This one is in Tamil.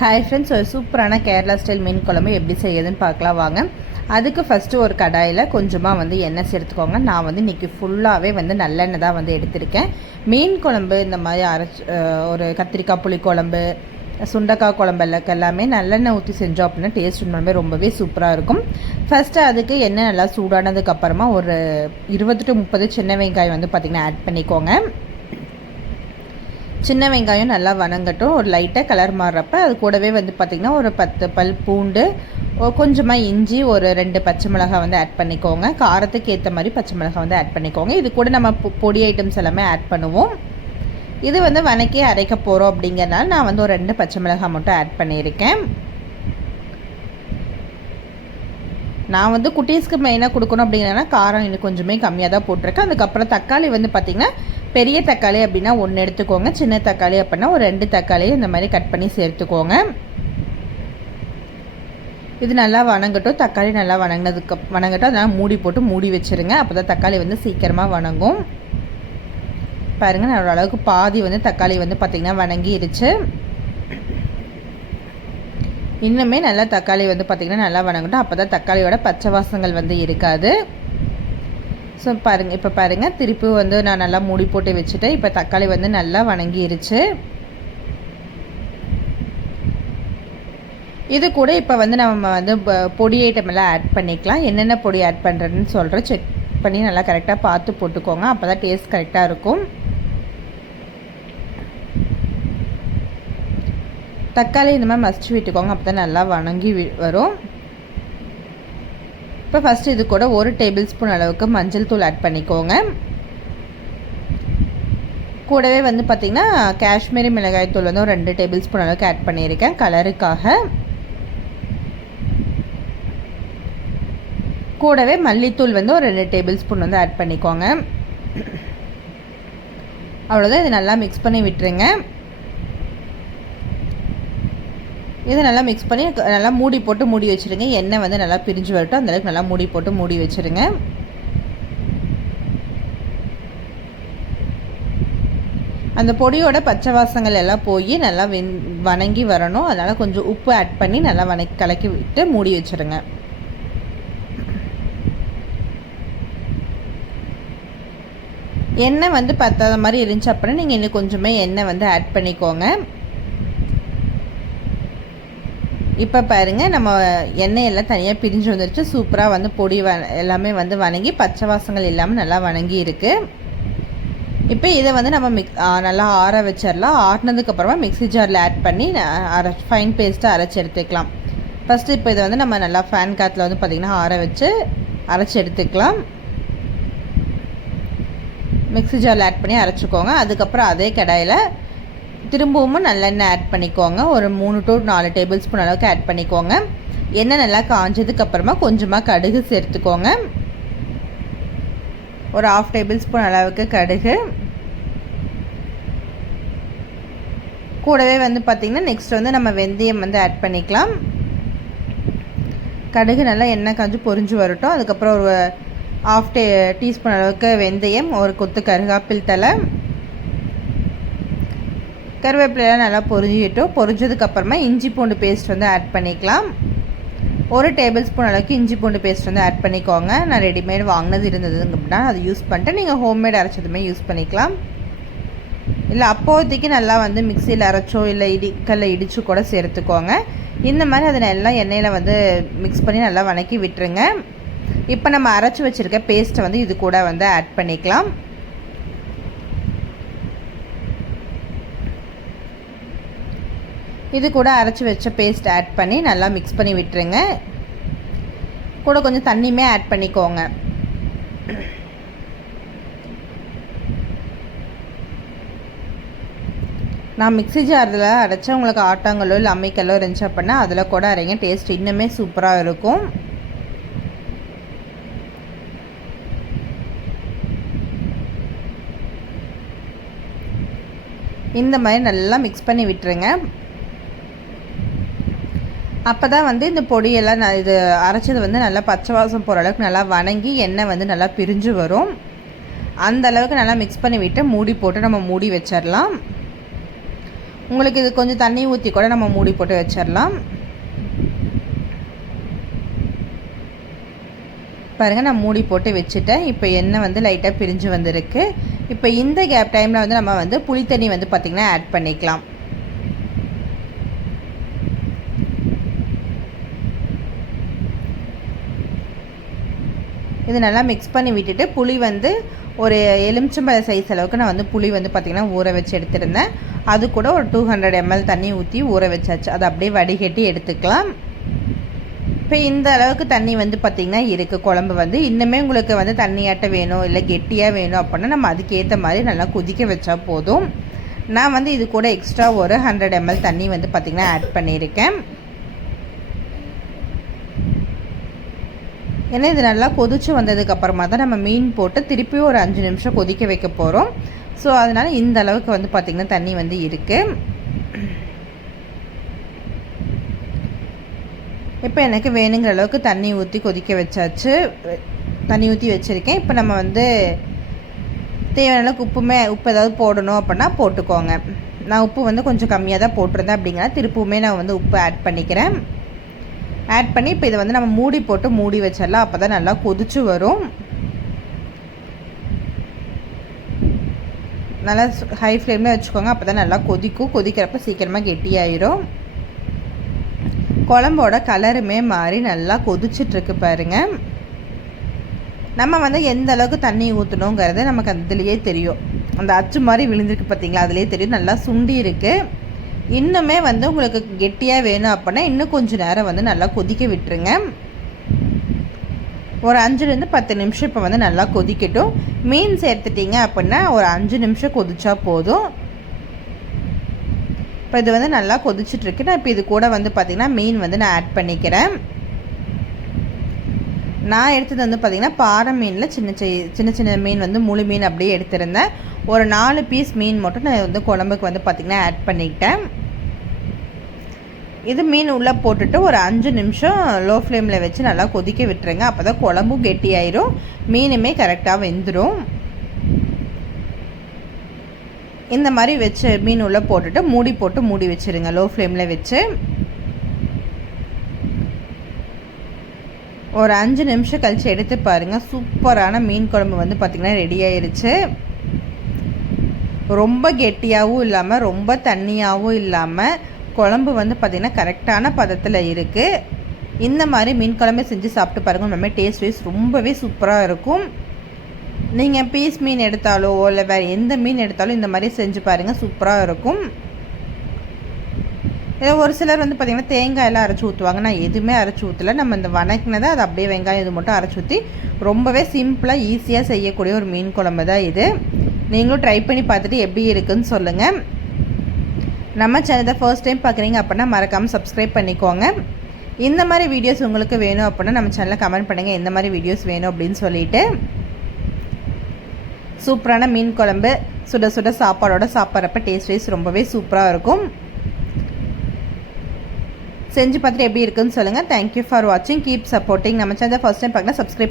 ஹாய் ஃப்ரெண்ட்ஸ், ஒரு சூப்பரான கேரளா ஸ்டைல் மீன் குழம்பு எப்படி செய்யுதுன்னு பார்க்கலாம் வாங்க. அதுக்கு ஃபஸ்ட்டு ஒரு கடாயில் கொஞ்சமாக எண்ணெய் சேர்த்துக்கோங்க. நான் இன்றைக்கி ஃபுல்லாகவே நல்லெண்ணெய் தான் எடுத்திருக்கேன். மீன் குழம்பு இந்த மாதிரி ஒரு கத்திரிக்காய் புளி குழம்பு, சுண்டைக்காய் குழம்பு எல்லாமே நல்லெண்ணெய் ஊற்றி செஞ்சோம் அப்படின்னா டேஸ்ட் உண்மையுமே ரொம்பவே சூப்பராக இருக்கும். ஃபஸ்ட்டு அதுக்கு எண்ணெய் நல்லா சூடானதுக்கப்புறமா ஒரு 20 to 30 சின்ன வெங்காயம் பார்த்திங்கன்னா ஆட் பண்ணிக்கோங்க. சின்ன வெங்காயம் நல்லா வணங்கட்டும். ஒரு லைட்டாக கலர் மாறுறப்ப அது கூடவே பார்த்திங்கன்னா ஒரு 10 பல் பூண்டு, கொஞ்சமாக இஞ்சி, ஒரு 2 பச்சை மிளகாய் ஆட் பண்ணிக்கோங்க. காரத்துக்கு ஏற்ற மாதிரி பச்சை மிளகாய் ஆட் பண்ணிக்கோங்க. இது கூட நம்ம பொடி ஐட்டம்ஸ் எல்லாமே ஆட் பண்ணுவோம். இது வணக்கி அரைக்க போகிறோம் அப்படிங்கிறனால நான் ஒரு 2 பச்சை மிளகாய் மட்டும் ஆட் பண்ணியிருக்கேன். நான் குட்டீஸ்க்கு மெயினாக கொடுக்கணும் அப்படிங்கிறனா காரம் இன்னும் கொஞ்சமே கம்மியாக தான் போட்டிருக்கேன். அதுக்கப்புறம் தக்காளி பார்த்திங்கன்னா பெரிய தக்காளி அப்படின்னா 1 எடுத்துக்கோங்க. சின்ன தக்காளி அப்படின்னா ஒரு 2 தக்காளியை இந்த மாதிரி கட் பண்ணி சேர்த்துக்கோங்க. இது நல்லா வணங்கட்டும். தக்காளி நல்லா வணங்கட்டும். அதனால் மூடி போட்டு மூடி வச்சுருங்க. அப்போ தான் தக்காளி சீக்கிரமாக வணங்கும். பாருங்கள், நான் ஓரளவுக்கு பாதி தக்காளி பார்த்திங்கன்னா வணங்கிருச்சு. இன்னுமே நல்லா தக்காளி பார்த்திங்கன்னா நல்லா வணங்கட்டும். அப்போ தான் தக்காளியோட பச்சை வாசங்கள் இருக்காது. ஸோ பாருங்கள், இப்போ பாருங்கள், திருப்பி நான் நல்லா மூடி போட்டு வச்சுட்டேன். இப்போ தக்காளி நல்லா வணங்கிருச்சு. இது கூட இப்போ நம்ம பொடி ஐட்டம் எல்லாம் ஆட் பண்ணிக்கலாம். என்னென்ன பொடி ஆட் பண்ணுறதுன்னு சொல்கிறேன். செக் பண்ணி நல்லா கரெக்டாக பார்த்து போட்டுக்கோங்க. அப்போ தான் டேஸ்ட் கரெக்டாக இருக்கும். தக்காளி இந்த மாதிரி மசிச்சு விட்டுக்கோங்க. அப்போ தான் நல்லா வணங்கி வரும். இப்போ ஃபஸ்ட்டு இது கூட 1 டேபிள் ஸ்பூன் அளவுக்கு மஞ்சள் தூள் ஆட் பண்ணிக்கோங்க. கூடவே பார்த்திங்கன்னா காஷ்மீரி மிளகாய் தூள் ஒரு 2 டேபிள் ஸ்பூன் அளவுக்கு ஆட் பண்ணியிருக்கேன் கலருக்காக. கூடவே மல்லித்தூள் ஒரு 2 டேபிள் ஸ்பூன் ஆட் பண்ணிக்கோங்க. அவ்வளோதான். இது நல்லா மிக்ஸ் பண்ணி விட்டுருங்க. இதை நல்லா மிக்ஸ் பண்ணி நல்லா மூடி போட்டு மூடி வச்சுருங்க. எண்ணெய் நல்லா பிரிஞ்சு வரட்டும். அந்தளவுக்கு நல்லா மூடி போட்டு மூடி வச்சுருங்க. அந்த பொடியோட பச்சை வாசங்கள் எல்லாம் போய் நல்லா வணங்கி வரணும். அதனால் கொஞ்சம் உப்பு ஆட் பண்ணி நல்லா கலக்கி விட்டு மூடி வச்சுருங்க. எண்ணெய் பத்தாத மாதிரி இருந்துச்சு அப்படின்னா நீங்கள் இன்னும் கொஞ்சமே எண்ணெய் ஆட் பண்ணிக்கோங்க. இப்போ பாருங்கள், நம்ம எண்ணெயெல்லாம் தனியாக பிரிஞ்சு வந்துருச்சு. சூப்பராக பொடி எல்லாமே வணங்கி பச்சை வாசங்கள் இல்லாமல் நல்லா வணங்கி இருக்குது. இப்போ இதை நம்ம நல்லா ஆற வச்சிடலாம். ஆறினதுக்கப்புறமா மிக்ஸி ஜாரில் ஆட் பண்ணி ஃபைன் பேஸ்ட்டாக அரைச்சி எடுத்துக்கலாம். ஃபஸ்ட்டு இப்போ இதை நம்ம நல்லா ஃபேன் காற்றுல பார்த்திங்கன்னா ஆற வச்சு அரைச்சி எடுத்துக்கலாம். மிக்ஸி ஜாரில் ஆட் பண்ணி அரைச்சிக்கோங்க. அதுக்கப்புறம் அதே கடாயில் திரும்பவும் நல்லெண்ணெய் ஆட் பண்ணிக்கோங்க. ஒரு 3 to 4 டேபிள் ஸ்பூன் அளவுக்கு ஆட் பண்ணிக்கோங்க. எண்ணெய் நல்லா காஞ்சதுக்கப்புறமா கொஞ்சமாக கடுகு சேர்த்துக்கோங்க. ஒரு 1/2 டேபிள் ஸ்பூன் அளவுக்கு கடுகு. கூடவே பார்த்திங்கன்னா நெக்ஸ்ட் நம்ம வெந்தயம் ஆட் பண்ணிக்கலாம். கடுகு நல்லா எண்ணெய் காஞ்சு பொரிஞ்சு வரட்டும். அதுக்கப்புறம் ஒரு 1/2 டீஸ்பூன் அளவுக்கு வெந்தயம், ஒரு கொத்து கருவேப்பிலை தழை, கருவேப்பிலையெல்லாம் நல்லா பொரிஞ்சிட்டோம். பொரிஞ்சதுக்கப்புறமா இஞ்சி பூண்டு பேஸ்ட் ஆட் பண்ணிக்கலாம். ஒரு டேபிள் ஸ்பூன் அளவுக்கு இஞ்சி பூண்டு பேஸ்ட் ஆட் பண்ணிக்கோங்க. நான் ரெடிமேட் வாங்கினது இருந்ததுங்க அப்படின்னா அது யூஸ் பண்ணிட்டு நீங்கள் ஹோம்மேட் அரைச்சதுமே யூஸ் பண்ணிக்கலாம். இல்லை அப்போதைக்கு நல்லா மிக்சியில் அரைச்சோ இல்லை இடிக்கல்ல இடித்து கூட சேர்த்துக்கோங்க. இந்த மாதிரி அதை எல்லாம் எண்ணெயில் மிக்ஸ் பண்ணி நல்லா வணக்கி விட்டுருங்க. இப்போ நம்ம அரைச்சி வச்சுருக்க பேஸ்ட்டை இது கூட ஆட் பண்ணிக்கலாம். இது கூட அரைச்சி வச்ச பேஸ்ட் ஆட் பண்ணி நல்லா மிக்ஸ் பண்ணி விட்டுருங்க. கூட கொஞ்சம் தண்ணியுமே ஆட் பண்ணிக்கோங்க. நான் மிக்ஸி ஜாரில் அரைச்சா உங்களுக்கு ஆட்டாங்கல்லோ இல்லை அம்மிக்கல்லோ இருந்துச்சு அப்படின்னா அதில் கூட அரைங்க. டேஸ்ட் இன்னுமே சூப்பராக இருக்கும். இந்த மாதிரி நல்லா மிக்ஸ் பண்ணி விட்டுருங்க. அப்போ தான் இந்த பொடியெல்லாம் இது அரைச்சது நல்லா பச்சை வாசம் போகிற அளவுக்கு நல்லா வணங்கி எண்ணெய் நல்லா பிரிஞ்சு வரும். அந்த அளவுக்கு நல்லா மிக்ஸ் பண்ணி விட்டு மூடி போட்டு நம்ம மூடி வச்சிடலாம். உங்களுக்கு இது கொஞ்சம் தண்ணி ஊற்றி கூட நம்ம மூடி போட்டு வச்சிடலாம். பாருங்கள், நான் மூடி போட்டு வச்சுட்டேன். இப்போ எண்ணெய் வந்து லைட்டாக பிரிஞ்சு வந்திருக்கு. இப்போ இந்த கேப் டைமில் வந்து நம்ம வந்து புளி தண்ணி வந்து பார்த்திங்கன்னா ஆட் பண்ணிக்கலாம். இது நல்லா மிக்ஸ் பண்ணி விட்டுட்டு புளி வந்து ஒரு எலுமிச்சம்பழ சைஸ் அளவுக்கு நான் வந்து புளி வந்து பார்த்திங்கன்னா ஊற வச்சு எடுத்துருந்தேன். அது கூட ஒரு 200 ml தண்ணி ஊற்றி ஊற வச்சாச்சு. அதை அப்படியே வடிகட்டி எடுத்துக்கலாம். இப்போ இந்த அளவுக்கு தண்ணி வந்து பார்த்திங்கன்னா இருக்குது. குழம்பு வந்து இன்னுமே உங்களுக்கு வந்து தண்ணியாட்ட வேணும் இல்லை கெட்டியாக வேணும் அப்படின்னா நம்ம அதுக்கேற்ற மாதிரி நல்லா கொதிக்க வச்சா போதும். நான் வந்து இது கூட எக்ஸ்ட்ரா ஒரு 100 ml தண்ணி வந்து பார்த்திங்கன்னா ஆட் பண்ணியிருக்கேன். ஏன்னா இது நல்லா கொதிச்சு வந்ததுக்கப்புறமா தான் நம்ம மீன் போட்டு திருப்பியும் ஒரு 5 நிமிஷம் கொதிக்க வைக்க போகிறோம். ஸோ அதனால் இந்த அளவுக்கு வந்து பார்த்திங்கன்னா தண்ணி வந்து இருக்குது. இப்போ எனக்கு வேணுங்கிற அளவுக்கு தண்ணி ஊற்றி கொதிக்க வச்சாச்சு. தண்ணி ஊற்றி வச்சுருக்கேன். இப்போ நம்ம வந்து தேவையான அளவுக்கு உப்பு ஏதாவது போடணும் அப்படின்னா போட்டுக்கோங்க. நான் உப்பு வந்து கொஞ்சம் கம்மியாக தான் போட்டிருந்தேன். அப்படிங்கிற திருப்பவுமே நான் வந்து உப்பு ஆட் பண்ணிக்கிறேன். ஆட் பண்ணி இப்போ இதை வந்து நம்ம மூடி போட்டு மூடி வச்சிடலாம். அப்போ தான் நல்லா கொதிச்சு வரும். நல்லா ஹை ஃப்ளேமில் வச்சுக்கோங்க. அப்போ தான் நல்லா கொதிக்கும். கொதிக்கிறப்ப சீக்கிரமாக கெட்டியாயிரும். குழம்போட கலருமே மாறி நல்லா கொதிச்சிட்ருக்கு பாருங்கள். நம்ம வந்து எந்த அளவுக்கு தண்ணி ஊற்றணுங்கிறது நமக்கு அதுலேயே தெரியும். அந்த அச்சு மாதிரி விழுந்திருக்கு பார்த்தீங்களா, அதுலேயே தெரியும். நல்லா சுண்டி இருக்குது. இன்னுமே வந்து உங்களுக்கு கெட்டியாக வேணும் அப்படின்னா இன்னும் கொஞ்சம் நேரம் வந்து நல்லா கொதிக்க விட்டுருங்க. ஒரு 5லேருந்து 10 நிமிஷம் இப்போ வந்து நல்லா கொதிக்கட்டும். மீன் சேர்த்துட்டிங்க அப்படின்னா ஒரு 5 நிமிஷம் கொதிச்சா போதும். இப்போ இது வந்து நல்லா கொதிச்சிட்ருக்கு. நான் இப்போ இது கூட வந்து பார்த்திங்கன்னா மீன் வந்து நான் ஆட் பண்ணிக்கிறேன். நான் எடுத்தது வந்து பார்த்திங்கன்னா பாறை மீனில் சின்ன சின்ன மீன் வந்து முழு மீன் அப்படியே எடுத்திருந்தேன். ஒரு 4 பீஸ் மீன் மட்டும் நான் வந்து குழம்புக்கு வந்து பார்த்திங்கன்னா ஆட் பண்ணிக்கிட்டேன். இது மீன் உள்ளே போட்டுட்டு ஒரு 5 நிமிஷம் லோ ஃப்ளேமில் வச்சு நல்லா கொதிக்க விட்டுருங்க. அப்போ தான் குழம்பும் கெட்டியாயிரும், மீனுமே கரெக்டாக வெந்துடும். இந்த மாதிரி வச்சு மீன் உள்ளே போட்டுட்டு மூடி போட்டு மூடி வச்சுருங்க லோ ஃப்ளேமில் வச்சு. ஒரு 5 நிமிஷம் கழித்து எடுத்து பாருங்கள். சூப்பரான மீன் குழம்பு வந்து பார்த்திங்கன்னா ரெடி ஆயிருச்சு. ரொம்ப கெட்டியாகவும் இல்லாமல் ரொம்ப தண்ணியாகவும் இல்லாமல் குழம்பு வந்து பார்த்திங்கன்னா கரெக்டான பதத்தில் இருக்குது. இந்த மாதிரி மீன் குழம்பு செஞ்சு சாப்பிட்டு பாருங்கள். நம்ம டேஸ்ட் வைஸ் ரொம்பவே சூப்பராக இருக்கும். நீங்கள் பீஸ் மீன் எடுத்தாலோ இல்லை வேறு எந்த மீன் எடுத்தாலும் இந்த மாதிரி செஞ்சு பாருங்கள், சூப்பராக இருக்கும். இதை ஒரு சிலர் வந்து பார்த்திங்கன்னா தேங்காயெல்லாம் அரைச்சி ஊற்றுவாங்க. நான் எதுவுமே அரைச்சி ஊற்றலை. நம்ம இந்த வணக்கினதை அது அப்படியே வெங்காயம் இது மட்டும் அரைச்சி ஊற்றி ரொம்பவே சிம்பிளாக ஈஸியாக செய்யக்கூடிய ஒரு மீன் குழம்பு தான் இது. நீங்களும் ட்ரை பண்ணி பார்த்துட்டு எப்படி இருக்குதுன்னு சொல்லுங்கள். நம்ம சேனலை ஃபர்ஸ்ட் டைம் பார்க்குறீங்க அப்படின்னா மறக்காமல் சப்ஸ்கிரைப் பண்ணிக்கோங்க. இந்த மாதிரி வீடியோஸ் உங்களுக்கு வேணும் அப்படின்னா நம்ம சேனலில் கமெண்ட் பண்ணுங்கள், எந்த மாதிரி வீடியோஸ் வேணும் அப்படின்னு சொல்லிட்டு. சூப்பரான மீன் குழம்பு சுட சுட சாப்பாடோட சாப்பிட்றப்ப டேஸ்ட் வைஸ் ரொம்பவே சூப்பராக இருக்கும். செஞ்சு பார்த்துட்டு எப்படி இருக்குன்னு சொல்லுங்கள். தேங்க்யூ ஃபார் வாட்சிங். Keep supporting. நம்ம சேனலை ஃபர்ஸ்ட் டைம் பார்க்கலாம், சப்ஸ்கிரைப்